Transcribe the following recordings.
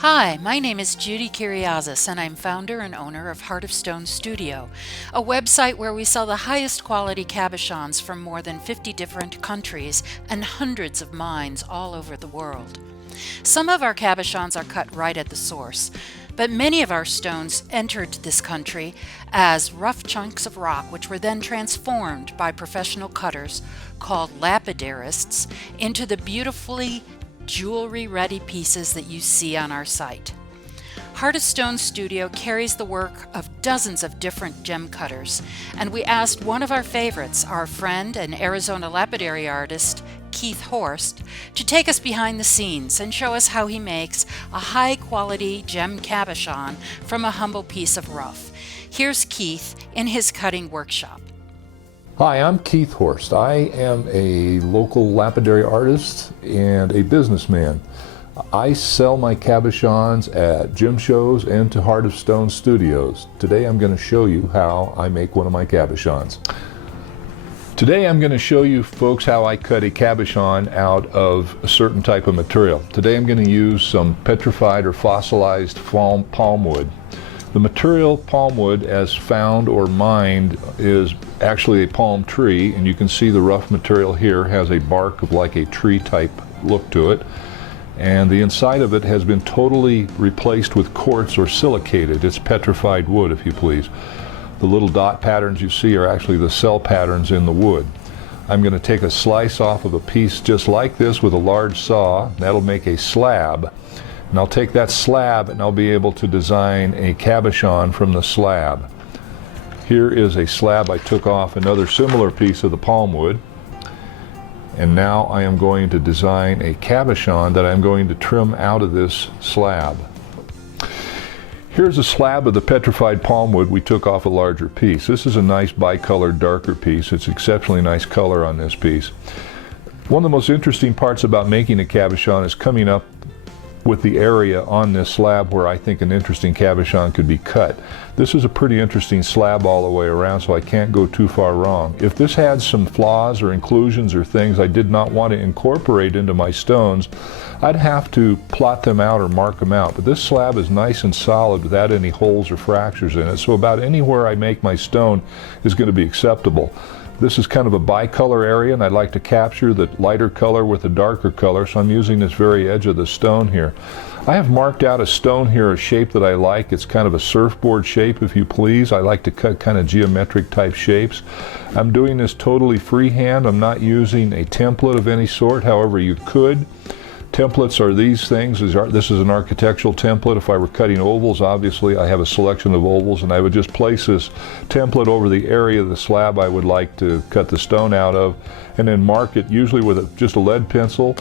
Hi, my name is Judy Kiriazis, and I'm founder and owner of Heart of Stone Studio, a website where we sell the highest quality cabochons from more than 50 different countries and hundreds of mines all over the world. Some of our cabochons are cut right at the source, but many of our stones entered this country as rough chunks of rock, which were then transformed by professional cutters called lapidarists into the beautifully jewelry-ready pieces that you see on our site. Heart of Stone Studio carries the work of dozens of different gem cutters, and we asked one of our favorites, our friend and Arizona lapidary artist, Keith Horst, to take us behind the scenes and show us how he makes a high-quality gem cabochon from a humble piece of rough. Here's Keith in his cutting workshop. Hi, I'm Keith Horst. I am a local lapidary artist and a businessman. I sell my cabochons at gem shows and to Heart of Stone Studios. Today I'm going to show you how I make one of my cabochons. Today I'm going to show you folks how I cut a cabochon out of a certain type of material. Today I'm going to use some petrified or fossilized palm wood. The material palm wood, as found or mined, is actually a palm tree, and you can see the rough material here has a bark of like a tree type look to it, and the inside of it has been totally replaced with quartz or silicated. It's petrified wood, if you please. The little dot patterns you see are actually the cell patterns in the wood. I'm going to take a slice off of a piece just like this with a large saw. That'll make a slab. And I'll take that slab and I'll be able to design a cabochon from the slab. Here is a slab I took off another similar piece of the palm wood. And now I am going to design a cabochon that I'm going to trim out of this slab. Here's a slab of the petrified palm wood we took off a larger piece. This is a nice bicolored darker piece. It's exceptionally nice color on this piece. One of the most interesting parts about making a cabochon is coming up with the area on this slab where I think an interesting cabochon could be cut. This is a pretty interesting slab all the way around, so I can't go too far wrong. If this had some flaws or inclusions or things I did not want to incorporate into my stones, I'd have to plot them out or mark them out. But this slab is nice and solid without any holes or fractures in it, so about anywhere I make my stone is going to be acceptable. This is kind of a bicolor area, and I'd like to capture the lighter color with the darker color, so I'm using this very edge of the stone here. I have marked out a stone here, a shape that I like. It's kind of a surfboard shape, if you please. I like to cut kind of geometric type shapes. I'm doing this totally freehand. I'm not using a template of any sort. However, you could. Templates are these things. This is an architectural template. If I were cutting ovals, obviously I have a selection of ovals, and I would just place this template over the area of the slab I would like to cut the stone out of, and then mark it usually with just a lead pencil,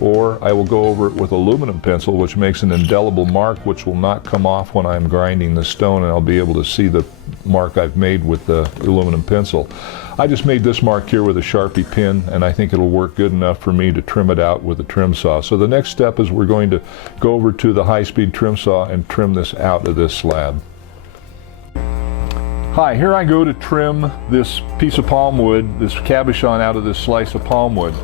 or I will go over it with aluminum pencil, which makes an indelible mark which will not come off when I'm grinding the stone, and I'll be able to see the mark I've made with the aluminum pencil. I just made this mark here with a Sharpie pin, and I think it'll work good enough for me to trim it out with a trim saw. So the next step is we're going to go over to the high-speed trim saw and trim this out of this slab. Hi, here I go to trim this piece of palm wood, this cabochon, out of this slice of palm wood.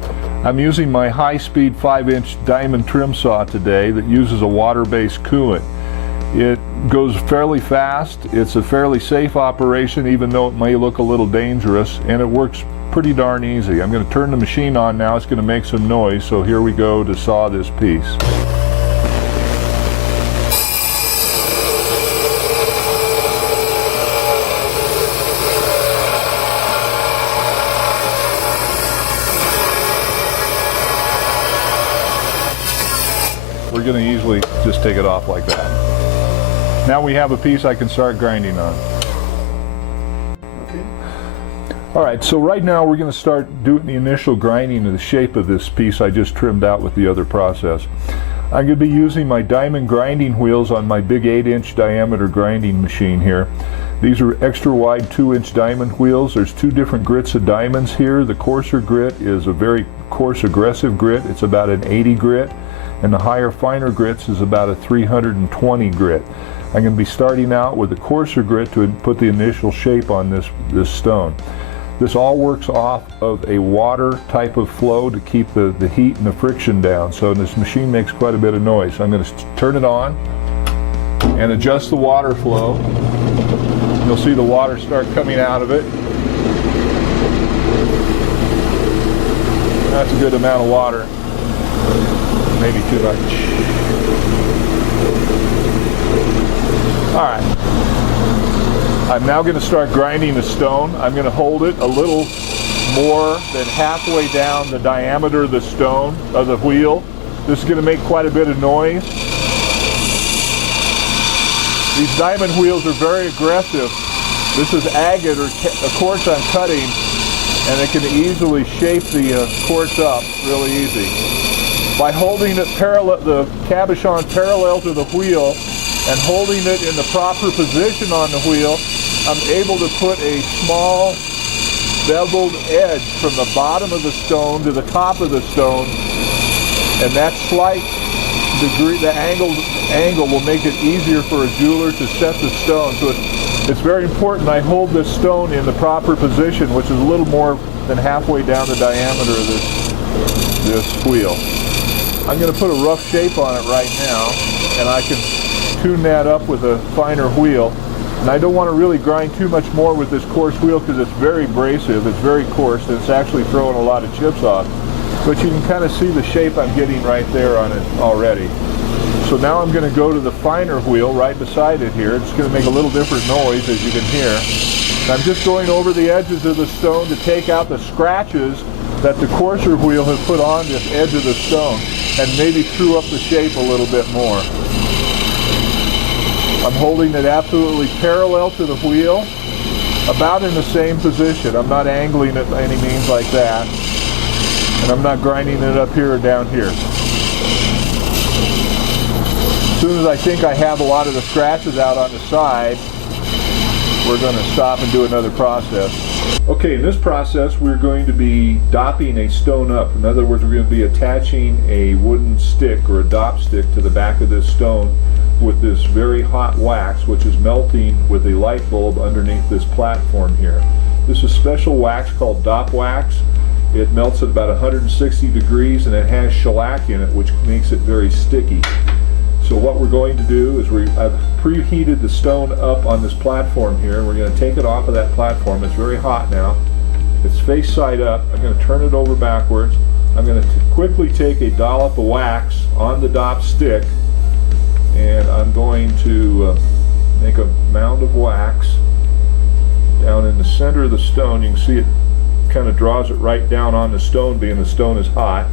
I'm using my high-speed 5-inch diamond trim saw today that uses a water-based coolant. It goes fairly fast. It's a fairly safe operation, even though it may look a little dangerous, and it works pretty darn easy. I'm going to turn the machine on now. It's going to make some noise, so here we go to saw this piece. We're going to easily just take it off like that. Now we have a piece I can start grinding on. Alright, so right now we're going to start doing the initial grinding of the shape of this piece I just trimmed out with the other process. I'm going to be using my diamond grinding wheels on my big 8-inch diameter grinding machine here. These are extra wide 2-inch diamond wheels. There's two different grits of diamonds here. The coarser grit is a very coarse aggressive grit. It's about an 80 grit. And the higher finer grits is about a 320 grit. I'm going to be starting out with the coarser grit to put the initial shape on this stone. This all works off of a water type of flow to keep the heat and the friction down. So this machine makes quite a bit of noise. I'm going to turn it on and adjust the water flow. You'll see the water start coming out of it. That's a good amount of water. Maybe too much. All right. I'm now going to start grinding the stone. I'm going to hold it a little more than halfway down the diameter of the stone, of the wheel. This is going to make quite a bit of noise. These diamond wheels are very aggressive. This is agate or quartz I'm cutting, and it can easily shape the quartz up really easy. By holding it parallel, the cabochon parallel to the wheel, and holding it in the proper position on the wheel, I'm able to put a small beveled edge from the bottom of the stone to the top of the stone, and that slight degree, the angle will make it easier for a jeweler to set the stone. So it's very important I hold this stone in the proper position, which is a little more than halfway down the diameter of this wheel. I'm going to put a rough shape on it right now, and I can tune that up with a finer wheel. And I don't want to really grind too much more with this coarse wheel because it's very abrasive, it's very coarse, and it's actually throwing a lot of chips off. But you can kind of see the shape I'm getting right there on it already. So now I'm going to go to the finer wheel right beside it here. It's going to make a little different noise, as you can hear. And I'm just going over the edges of the stone to take out the scratches that the coarser wheel has put on this edge of the stone and maybe true up the shape a little bit more. I'm holding it absolutely parallel to the wheel, about in the same position. I'm not angling it by any means like that, and I'm not grinding it up here or down here. As soon as I think I have a lot of the scratches out on the side, we're going to stop and do another process. Okay, in this process we're going to be dopping a stone up. In other words, we're going to be attaching a wooden stick or a dop stick to the back of this stone with this very hot wax, which is melting with a light bulb underneath this platform here. This is special wax called dop wax. It melts at about 160 degrees and it has shellac in it, which makes it very sticky. So what we're going to do is I've preheated the stone up on this platform here, and we're going to take it off of that platform. It's very hot now. It's face side up. I'm going to turn it over backwards. I'm going to quickly take a dollop of wax on the dop stick, and I'm going to make a mound of wax down in the center of the stone. You can see it kind of draws it right down on the stone, being the stone is hot.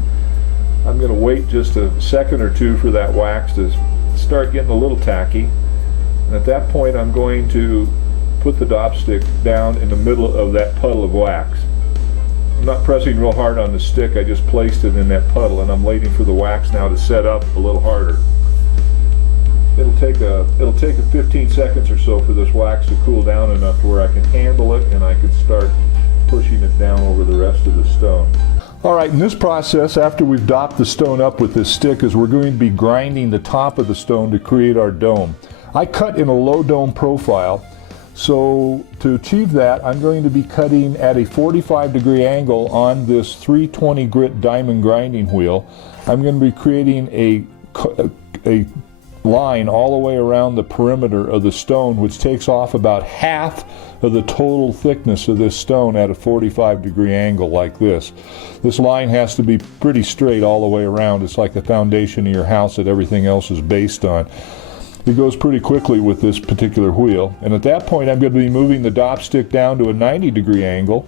I'm going to wait just a second or two for that wax to start getting a little tacky, and at that point I'm going to put the dop stick down in the middle of that puddle of wax. I'm not pressing real hard on the stick, I just placed it in that puddle, and I'm waiting for the wax now to set up a little harder. It'll take a 15 seconds or so for this wax to cool down enough to where I can handle it and I can start pushing it down over the rest of the stone. Alright, in this process, after we've dopped the stone up with this stick, is we're going to be grinding the top of the stone to create our dome. I cut in a low dome profile, so to achieve that I'm going to be cutting at a 45-degree angle on this 320 grit diamond grinding wheel. I'm going to be creating a line all the way around the perimeter of the stone, which takes off about half of the total thickness of this stone at a 45-degree angle like this. This line has to be pretty straight all the way around. It's like the foundation of your house that everything else is based on. It goes pretty quickly with this particular wheel, and at that point I'm going to be moving the dop stick down to a 90-degree angle,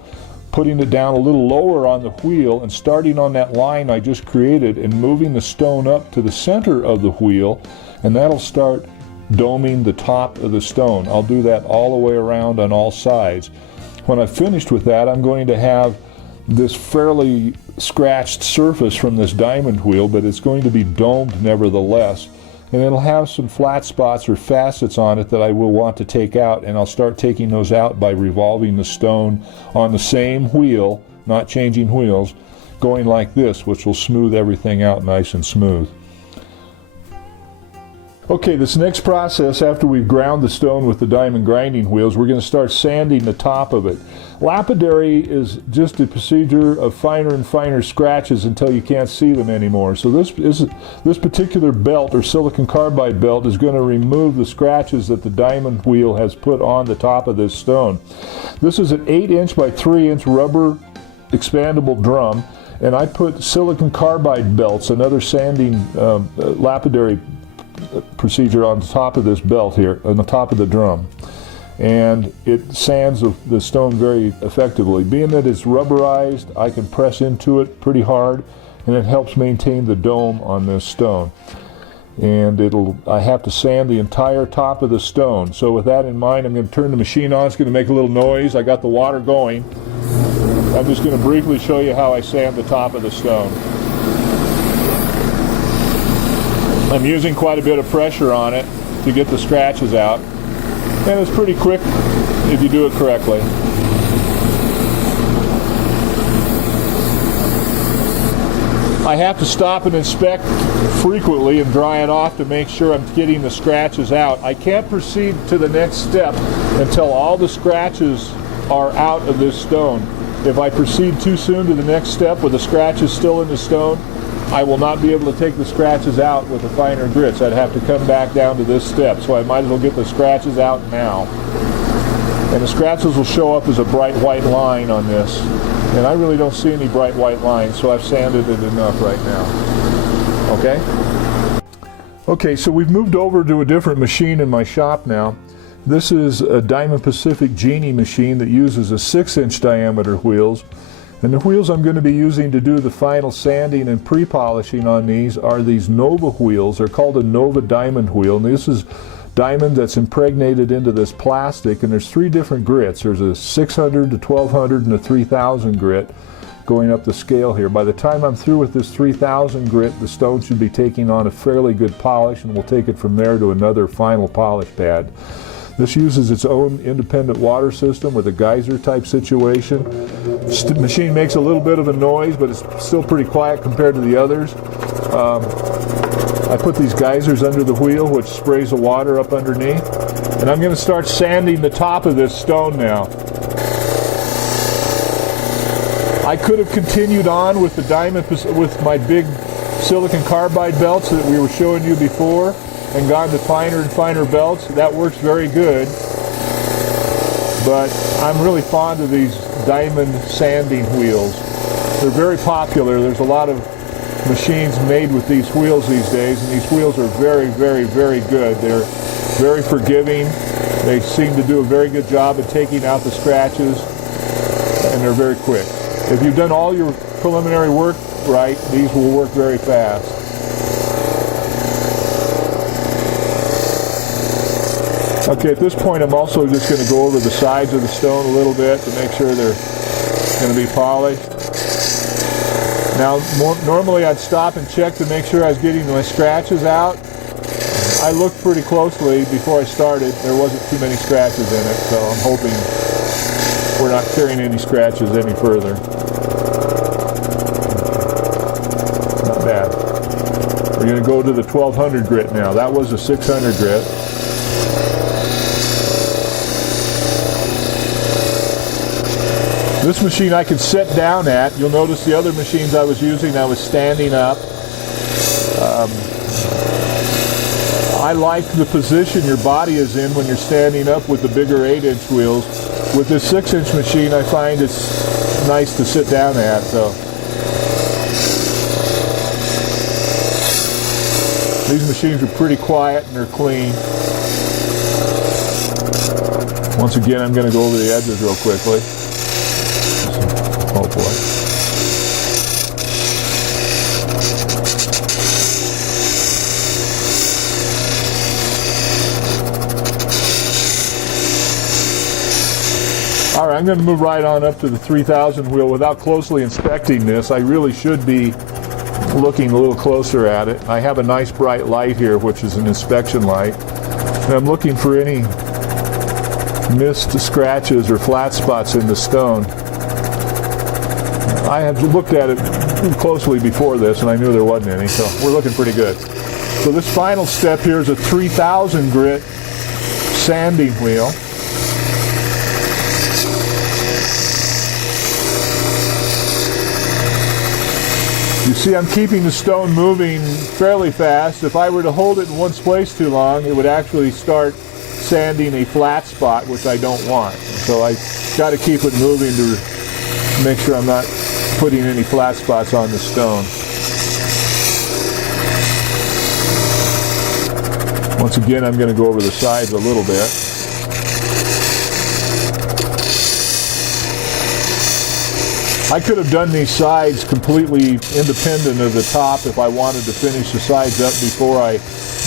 putting it down a little lower on the wheel and starting on that line I just created and moving the stone up to the center of the wheel, and that'll start doming the top of the stone. I'll do that all the way around on all sides. When I've finished with that, I'm going to have this fairly scratched surface from this diamond wheel, but it's going to be domed nevertheless, and it'll have some flat spots or facets on it that I will want to take out, and I'll start taking those out by revolving the stone on the same wheel, not changing wheels, going like this, which will smooth everything out nice and smooth. Okay, this next process, after we've ground the stone with the diamond grinding wheels, we're going to start sanding the top of it. Lapidary is just a procedure of finer and finer scratches until you can't see them anymore. So this particular belt, or silicon carbide belt, is going to remove the scratches that the diamond wheel has put on the top of this stone. This is an 8-inch by 3-inch rubber expandable drum, and I put silicon carbide belts, another sanding lapidary procedure, on the top of this belt here, on the top of the drum. And it sands the stone very effectively. Being that it's rubberized, I can press into it pretty hard, and it helps maintain the dome on this stone. And I have to sand the entire top of the stone. So with that in mind, I'm going to turn the machine on. It's going to make a little noise. I got the water going. I'm just going to briefly show you how I sand the top of the stone. I'm using quite a bit of pressure on it to get the scratches out, and it's pretty quick if you do it correctly. I have to stop and inspect frequently and dry it off to make sure I'm getting the scratches out. I can't proceed to the next step until all the scratches are out of this stone. If I proceed too soon to the next step with the scratches still in the stone, I will not be able to take the scratches out with the finer grits. I'd have to come back down to this step, so I might as well get the scratches out now. And the scratches will show up as a bright white line on this. And I really don't see any bright white lines, so I've sanded it enough right now. Okay? Okay, so we've moved over to a different machine in my shop now. This is a Diamond Pacific Genie machine that uses a 6-inch diameter wheels. And the wheels I'm going to be using to do the final sanding and pre-polishing on these are these Nova wheels. They're called a Nova diamond wheel, and this is diamond that's impregnated into this plastic, and there's 3 different grits. There's a 600 to 1200 and a 3000 grit going up the scale here. By the time I'm through with this 3000 grit, the stone should be taking on a fairly good polish, and we'll take it from there to another final polish pad. This uses its own independent water system with a geyser type situation. The machine makes a little bit of a noise, but it's still pretty quiet compared to the others. I put these geysers under the wheel, which sprays the water up underneath. And I'm going to start sanding the top of this stone now. I could have continued on with the diamond, with my big silicon carbide belts that we were showing you before, and gone to finer and finer belts. That works very good, but I'm really fond of these diamond sanding wheels. They're very popular. There's a lot of machines made with these wheels these days, and these wheels are very, very, very good. They're very forgiving. They seem to do a very good job at taking out the scratches, and they're very quick. If you've done all your preliminary work right, these will work very fast. Okay, at this point I'm also just going to go over the sides of the stone a little bit to make sure they're going to be polished. Now, normally I'd stop and check to make sure I was getting my scratches out. I looked pretty closely before I started. There wasn't too many scratches in it, so I'm hoping we're not carrying any scratches any further. Not bad. We're going to go to the 1200 grit now. That was a 600 grit. This machine I can sit down at. You'll notice the other machines I was using, I was standing up. I like the position your body is in when you're standing up with the bigger 8-inch wheels. With this 6-inch machine, I find it's nice to sit down at. So these machines are pretty quiet and they're clean. Once again, I'm going to go over the edges real quickly. Oh boy. All right, I'm going to move right on up to the 3000 wheel without closely inspecting this. I really should be looking a little closer at it. I have a nice bright light here, which is an inspection light. And I'm looking for any missed scratches or flat spots in the stone. I had looked at it closely before this, and I knew there wasn't any, so we're looking pretty good. So this final step here is a 3000 grit sanding wheel. You see I'm keeping the stone moving fairly fast. If I were to hold it in one place too long, it would actually start sanding a flat spot, which I don't want. So I got to keep it moving to make sure I'm not putting any flat spots on the stone. Once again, I'm going to go over the sides a little bit. I could have done these sides completely independent of the top if I wanted to finish the sides up before I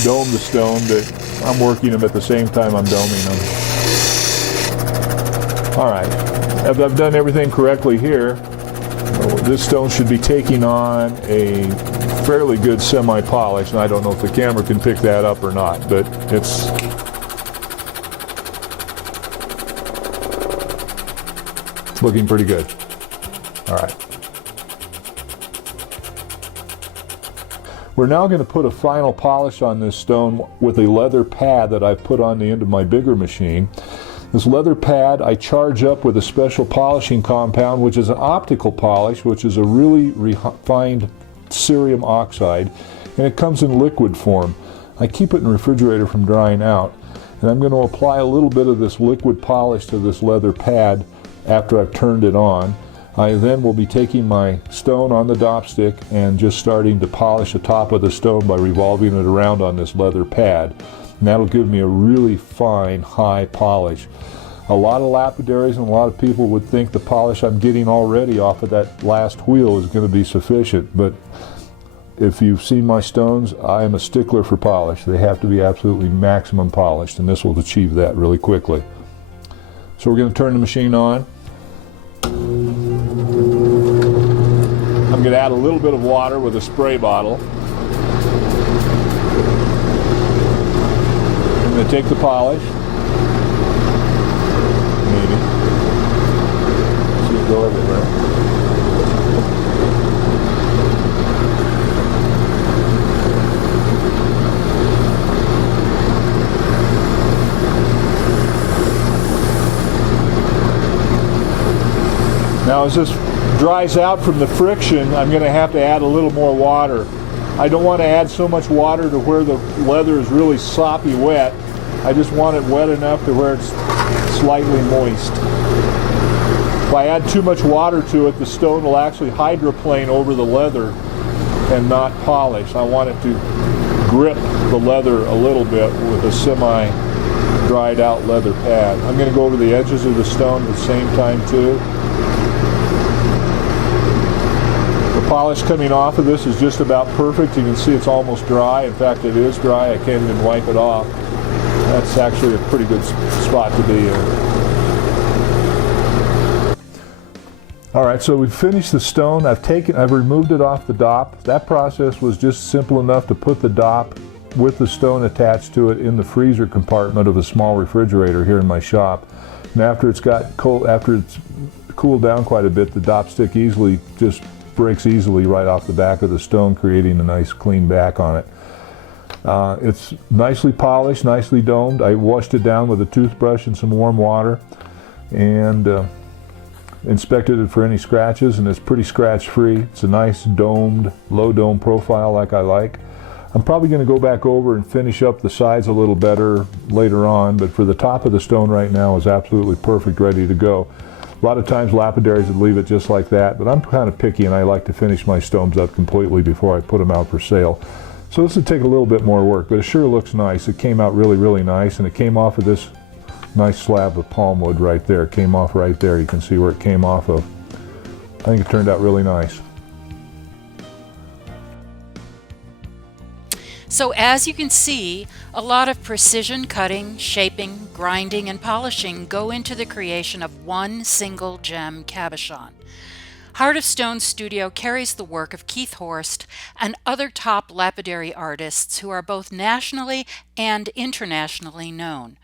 dome the stone, but I'm working them at the same time I'm doming them. All right, if I've done everything correctly here, this stone should be taking on a fairly good semi-polish, and I don't know if the camera can pick that up or not, but it's looking pretty good. All right. We're now going to put a final polish on this stone with a leather pad that I've put on the end of my bigger machine. This leather pad I charge up with a special polishing compound, which is an optical polish, which is a really refined cerium oxide, and it comes in liquid form. I keep it in the refrigerator from drying out, and I'm going to apply a little bit of this liquid polish to this leather pad after I've turned it on. I then will be taking my stone on the dop stick and just starting to polish the top of the stone by revolving it around on this leather pad. And that'll give me a really fine, high polish. A lot of lapidaries and a lot of people would think the polish I'm getting already off of that last wheel is going to be sufficient, but if you've seen my stones, I am a stickler for polish. They have to be absolutely maximum polished, and this will achieve that really quickly. So we're going to turn the machine on. I'm going to add a little bit of water with a spray bottle. I'm going to take the polish. Maybe. See it go everywhere. Now as this dries out from the friction, I'm going to have to add a little more water. I don't want to add so much water to where the leather is really soppy wet. I just want it wet enough to where it's slightly moist. If I add too much water to it, the stone will actually hydroplane over the leather and not polish. I want it to grip the leather a little bit with a semi-dried out leather pad. I'm going to go over the edges of the stone at the same time too. The polish coming off of this is just about perfect. You can see it's almost dry. In fact, it is dry. I can't even wipe it off. That's actually a pretty good spot to be in. All right, so we've finished the stone. I've removed it off the dop. That process was just simple enough to put the dop with the stone attached to it in the freezer compartment of a small refrigerator here in my shop. And after it's cooled down quite a bit, the dop stick just breaks easily right off the back of the stone, creating a nice clean back on it. It's nicely polished, nicely domed. I washed it down with a toothbrush and some warm water and inspected it for any scratches, and it's pretty scratch free. It's a nice domed, low dome profile like I like. I'm probably going to go back over and finish up the sides a little better later on, but for the top of the stone right now is absolutely perfect, ready to go. A lot of times lapidaries would leave it just like that, but I'm kind of picky and I like to finish my stones up completely before I put them out for sale. So this would take a little bit more work, but it sure looks nice. It came out really, really nice, and it came off of this nice slab of palm wood right there. It came off right there. You can see where it came off of. I think it turned out really nice. So as you can see, a lot of precision cutting, shaping, grinding, and polishing go into the creation of one single gem cabochon. Heart of Stone Studio carries the work of Keith Horst and other top lapidary artists who are both nationally and internationally known.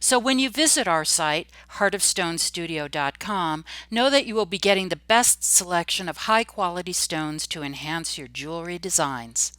So when you visit our site, heartofstonestudio.com, know that you will be getting the best selection of high-quality stones to enhance your jewelry designs.